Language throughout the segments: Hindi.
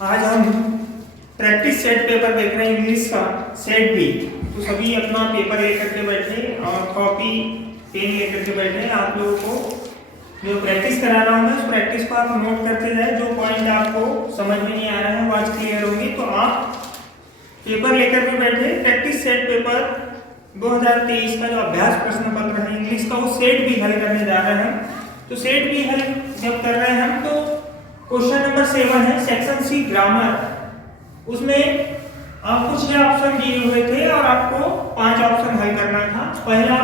आज हम प्रैक्टिस सेट पेपर देख रहे हैं इंग्लिश का सेट बी। तो सभी अपना पेपर लेकर के बैठे और कॉपी पेन लेकर के बैठे। आप लोगों को जो प्रैक्टिस करा रहा हूँ मैं उस प्रैक्टिस को आप नोट करते जाए। जो पॉइंट आपको समझ में नहीं आ रहा है वो आज क्लियर होंगे। तो आप पेपर लेकर के बैठे प्रैक्टिस सेट पेपर 2023 का जो अभ्यास प्रश्न पत्र है इंग्लिश का वो सेट भी हल करने जा रहे हैं। तो सेट भी हल जब कर रहे हैं हम तो क्वेश्चन नंबर 7 है सेक्शन सी ग्रामर। उसमें आपको 6 ऑप्शन दिए हुए थे और आपको 5 ऑप्शन हल करना था। पहला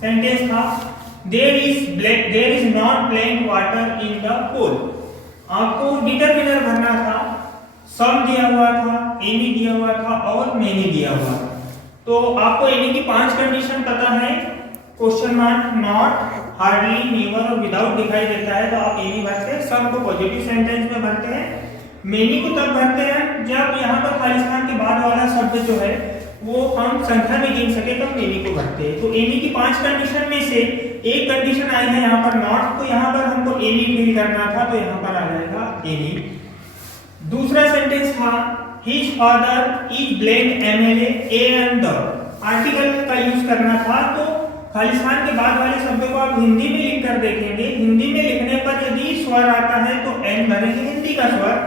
सेंटेंस था there is not blank water in the pool. आपको डिटरमिनर भरना था। सम दिया हुआ था, एनी दिया हुआ था और मेनी दिया हुआ था। तो आपको एनी की 5 कंडीशन पता है। Question mark, not, hardly, never और विदाउट दिखाई देता है तो आप एनी भरते हैं। सम को पॉजिटिव सेंटेंस में भरते हैं। मेनी को तब भरते हैं जब यहाँ पर खालिस्तान के बाद वाला शब्द जो है वो हम संख्या में गिन सके तो मेनी को भरते हैं। तो एनी की 5 कंडीशन में से एक कंडीशन आई है यहाँ पर नॉट। तो यहाँ पर हमको एनी फिल करना था तो यहाँ पर आ जाएगा एनी। दूसरा सेंटेंस था his father is blank MLA A and the. Article का यूज करना था तो खालिस्तान के बाद वाले शब्दों को आप हिंदी में लिख कर देखेंगे। हिंदी में लिखने पर यदि स्वर आता है तो एन भरेंगे हिंदी का स्वर,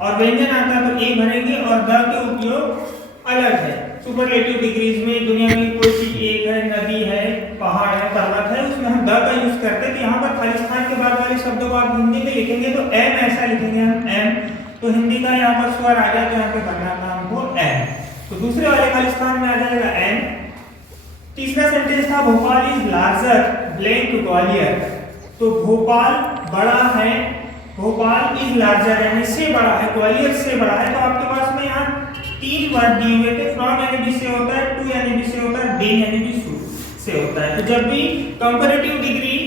और व्यंजन आता है तो ए भरेंगे और द के उपयोग अलग है। सुपरलेटिव डिग्रीज में दुनिया में कोई चीज एक है, नदी है, पहाड़ है, पर्वत है, उसमें हम द का यूज करते हैं। तो यहाँ पर खालिस्तान के बाद वाले शब्दों को आप हिंदी में लिखेंगे तो एम ऐसा लिखेंगे हम एम। तो हिंदी का यहाँ पर स्वर आ गया तो यहाँ पे भरना था हमको एम। तो दूसरे वाले खालिस्तान में आ जाएगा एम। तीसरा सेंटेंस था Bhopal is larger blank Gwalior. तो भोपाल बड़ा है, भोपाल इज लार्जर यानी से बड़ा है, ग्वालियर से बड़ा है। तो आपके पास में यहाँ 3 वर्ड दिए हुए थे। फ्रॉम यानी भी से होता है, टू यानी भी से होता है, देन यानी भी से होता है। तो जब भी कंपैरेटिव डिग्री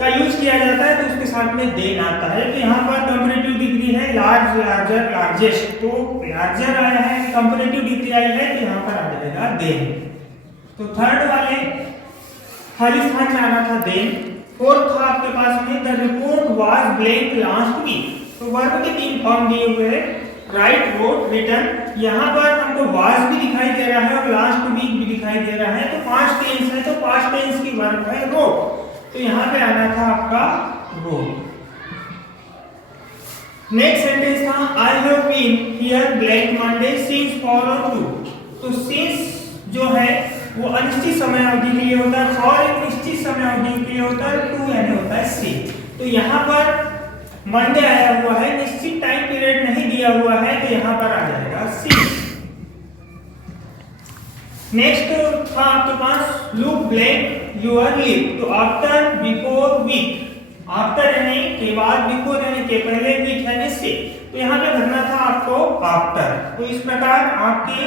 का यूज किया जाता है तो उसके साथ में देन आता है। तो यहाँ पर कंपैरेटिव डिग्री है लार्ज, लार्जर, लार्जेस्ट। तो लार्जर आया है, कंपैरेटिव डिग्री आई है तो यहाँ पर आ जाएगा देन। तो थर्ड वाले खालिस्तान में आना था देन। फोर्थ था आपके पास में the report was blank last week. तो वर्ब के 3 फॉर्म दिए हुए हैं, राइट, रोट, रिटन। यहाँ पर हमको वाज भी दिखाई दे रहा है और लास्ट वीक भी दिखाई दे रहा है। तो पास्ट टेंस है तो पास्ट टेंस की वर्ब है रोट। तो यहाँ पे आना था आपका रोट। नेक्स्ट सेंटेंस था I have been here blank Monday since for और टू। तो सिंस जो है वो अनिश्चित समय अवधि के लिए होता है, फॉर एक निश्चित समय अवधि के लिए होता है, टू यानी होता है सी। तो यहाँ पर मंडे आया हुआ है, निश्चित टाइम पीरियड नहीं दिया हुआ है तो यहाँ पर आ जाएगा सी। नेक्स्ट था आपके पास लुक ब्लैंक यूर लिप। तो आफ्टर, बिफोर, वीक। आफ्टर यानी के बाद, बिफोर यानी के पहले, वीक यानी से। तो यहाँ पे भरना था आपको आफ्टर। तो इस प्रकार आपके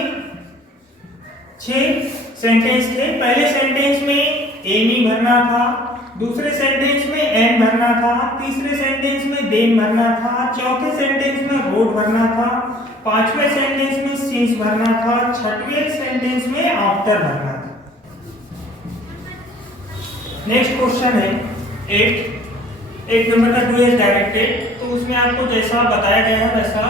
6 सेंटेंस थे। पहले सेंटेंस में एनी भरना था, दूसरे सेंटेंस में एन भरना था, तीसरे सेंटेंस में देन भरना था, चौथे सेंटेंस में रोड भरना था, पांचवें सेंटेंस में सिंस भरना था, छठवें सेंटेंस में आफ्टर भरना था। नेक्स्ट क्वेश्चन है 8 नंबर का डू एज डायरेक्टेड। तो उसमें आपको जैसा बताया गया है वैसा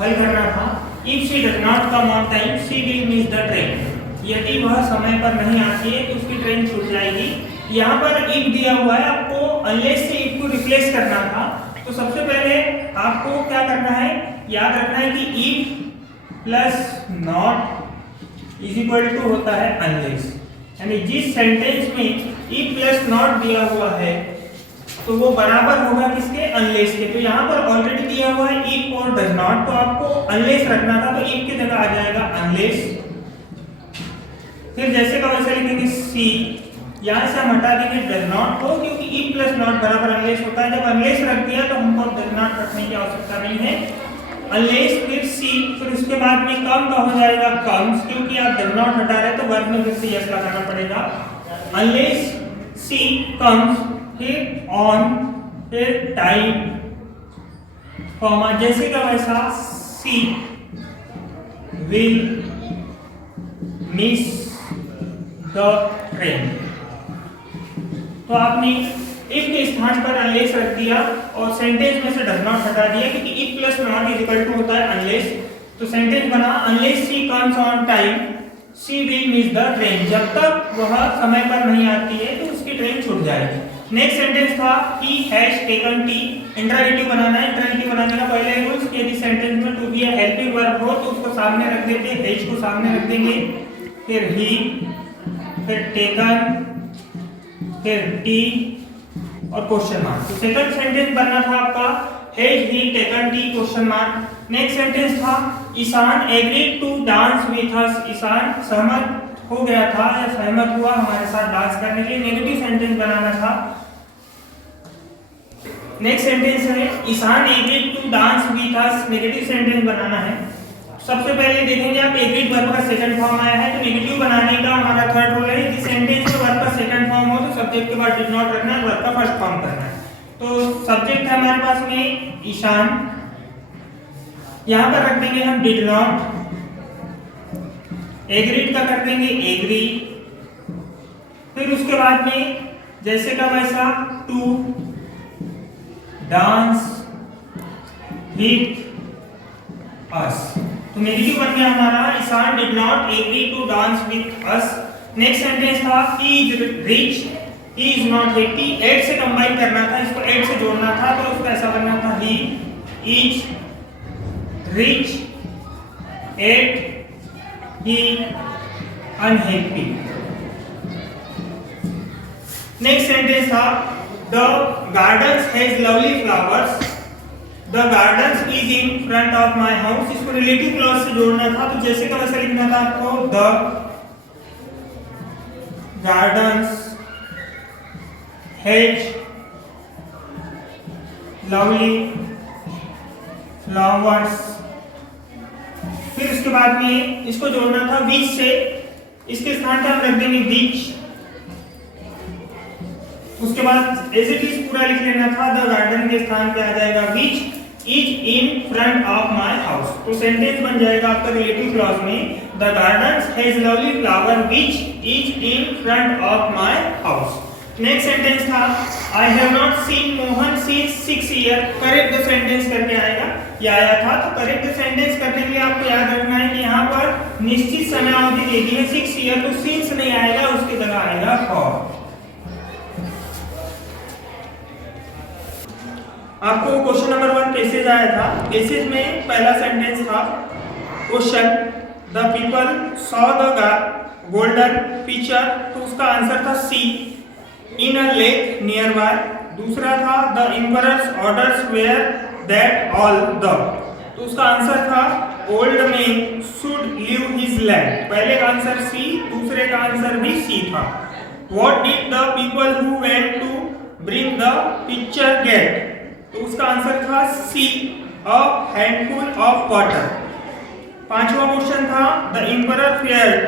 हल करना था। If she does not come on time she will miss the train. यदि वह समय पर नहीं आती है तो उसकी ट्रेन छूट जाएगी। यहाँ पर इफ दिया हुआ है, आपको अनलेस से इफ को रिप्लेस करना था। तो सबसे पहले आपको क्या करना है, याद रखना है कि if plus not is equal to होता है अनलेस। यानी जिस सेंटेंस में इफ प्लस नॉट दिया हुआ है तो वो बराबर होगा किसके, अनलेस के। तो यहाँ पर ऑलरेडी दिया हुआ है इफ और डज नॉट, तो आपको अनलेस रखना था तो इफ की जगह आ जाएगा अनलेस। फिर जैसे का वैसे लिखेंगे सी। यहाँ से हम हटा देंगे डज नॉट को, क्योंकि इफ प्लस नॉट बराबर अनलेस होता है। जब अनलेस रख दिया तो हमको डज नॉट रखने की आवश्यकता नहीं है। अनलेस फिर सी, फिर उसके बाद में कम का हो जाएगा कम्स, क्योंकि आप डज नॉट हटा रहे तो वर्ब में फिर से यस लगाना पड़ेगा। अनलेस सी कम्स, फिर ऑन, फिर टाइम, कॉमा जैसे का वैसा सी विल मिस द ट्रेन। तो आपने इफ के स्थान पर अनलेस रख दिया और सेंटेंस में से डज नॉट हटा दिया, क्योंकि if plus not is equal to होता है अनलेस। तो सेंटेंस बना unless she comes on time she will miss the train. जब तक वह समय पर नहीं आती है तो उसकी ट्रेन छूट जाएगी। नेक्स्ट सेंटेंस था he has taken tea. Interrogative बनाना है। इंट्रोगेटिव बनाने का पहले रूल्स कि यदि सेंटेंस में to be a helping verb हो तो उसको सामने रख देते हैं, हैज को सामने रख देंगे, फिर ही, फिर टेकन, फिर टी और क्वेश्चन मार्क। तो सेकंड सेंटेंस बनना था आपका has he taken tea question mark. Next sentence था Ishan agreed to dance with us. Ishan सहमत हो गया था या सहमत हुआ हमारे साथ डांस करने के लिए। नेगेटिव सेंटेंस बनाना था। नेक्स्ट सेंटेंस है Ishan agreed to dance with us. Negative sentence बनाना है। सबसे पहले देखेंगे आप एग्रीड वर्ब का सेकंड फॉर्म आया है, तो नेगेटिव बनाने का हमारा थर्ड रूल है कि सेंटेंस में वर्ब का सेकंड फॉर्म हो तो सब्जेक्ट के बाद डिड नॉट रखना है, वर्ब का फर्स्ट फॉर्म करना है। तो सब्जेक्ट है हमारे पास में ईशान, यहां पर रख देंगे हम डिड नॉट। एग्रीड का कर देंगे एग्री। फिर उसके बाद में जैसे का वैसा टू डांस विथ अस। तो नेगेटिव बन गया हमारा Ishan did not agree to dance with us. Next sentence था he is rich, he is not happy. Yet से कंबाइन करना था, इसको एट से जोड़ना था, तो उसका ऐसा बनना था he is rich yet he unhappy. Next sentence था the gardens has lovely flowers. The gardens is in front of my house. इसको रिलेटिव क्लॉज से जोड़ना था, तो जैसे का वैसा लिखना था आपको the gardens has lovely flowers. फिर उसके बाद में इसको जोड़ना था बीच से, इसके स्थान पर हम रख देंगे बीच। उसके बाद एज इट इज पूरा लिख लेना था, द गार्डन के स्थान पे आ जाएगा which is in front of my house. तो सेंटेंस बन जाएगा आपका रिलेटिव क्लॉज में the garden has lovely flower which is in front of my house. Next sentence था I have not seen Mohan since 6 year. Correct the sentence करके आएगा, ये आया था। तो करेक्ट द सेंटेंस करने के लिए आपको याद रखना है कि यहाँ पर निश्चित समयावधि दे दी है 6 ईयर, तो सिंस नहीं आएगा, उसकी जगह आएगा फॉर। आपको क्वेश्चन नंबर 1 पैसेज आया था। पैसेज में पहला सेंटेंस था question the people saw the golden picture, तो उसका आंसर था C in a lake nearby. दूसरा था the emperor's orders were that all the, तो उसका आंसर था old man should leave his land. पहले का आंसर सी, दूसरे का आंसर भी सी था। What did the people who went to bring the picture get, तो उसका आंसर था C a handful of water. पांचवा क्वेश्चन था द एम्परर फेयर्ड,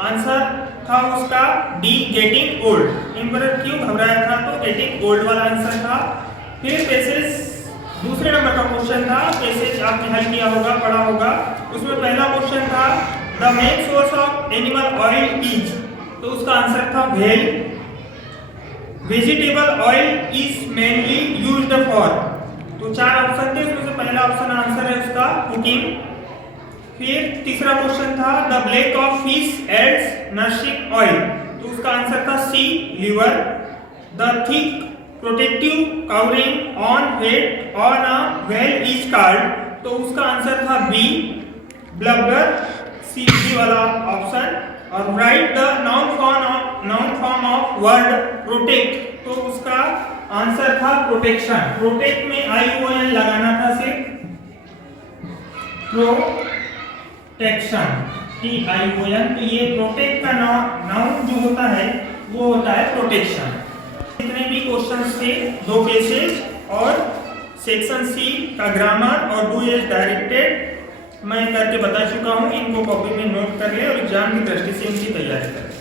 आंसर था उसका डी गेटिंग ओल्ड। एम्परर क्यों घबराया था, तो गेटिंग ओल्ड वाला आंसर था। फिर पैसेज दूसरे नंबर का क्वेश्चन था, पैसेज आपने हल किया होगा, पढ़ा होगा। उसमें पहला क्वेश्चन था the main source of animal oil is, तो उसका आंसर था whale. Vegetable oil is mainly used for, तो 4 ऑप्शन थे, उसमें से पहला ऑप्शन आंसर है उसका कुकिंग। फिर तीसरा क्वेश्चन था the black of fish adds nourishing oil, तो उसका आंसर था C liver. The thick protective covering on head on a whale is called, तो उसका आंसर था बी ब्लबर, सी बी वाला ऑप्शन। और write the noun form of word protect, तो उसका आंसर था प्रोटेक्शन। प्रोटेक्ट में ION लगाना था सिर्फ, प्रोटेक्शन TION। तो ये प्रोटेक्ट का नाउन जो होता है वो होता है प्रोटेक्शन। जितने भी क्वेश्चंस थे 2 पैसेज और सेक्शन सी का ग्रामर और डू एज डायरेक्टेड मैं करके बता चुका हूँ। इनको कॉपी में नोट कर ले और एग्जाम की दृष्टि से इनकी तैयारी करें।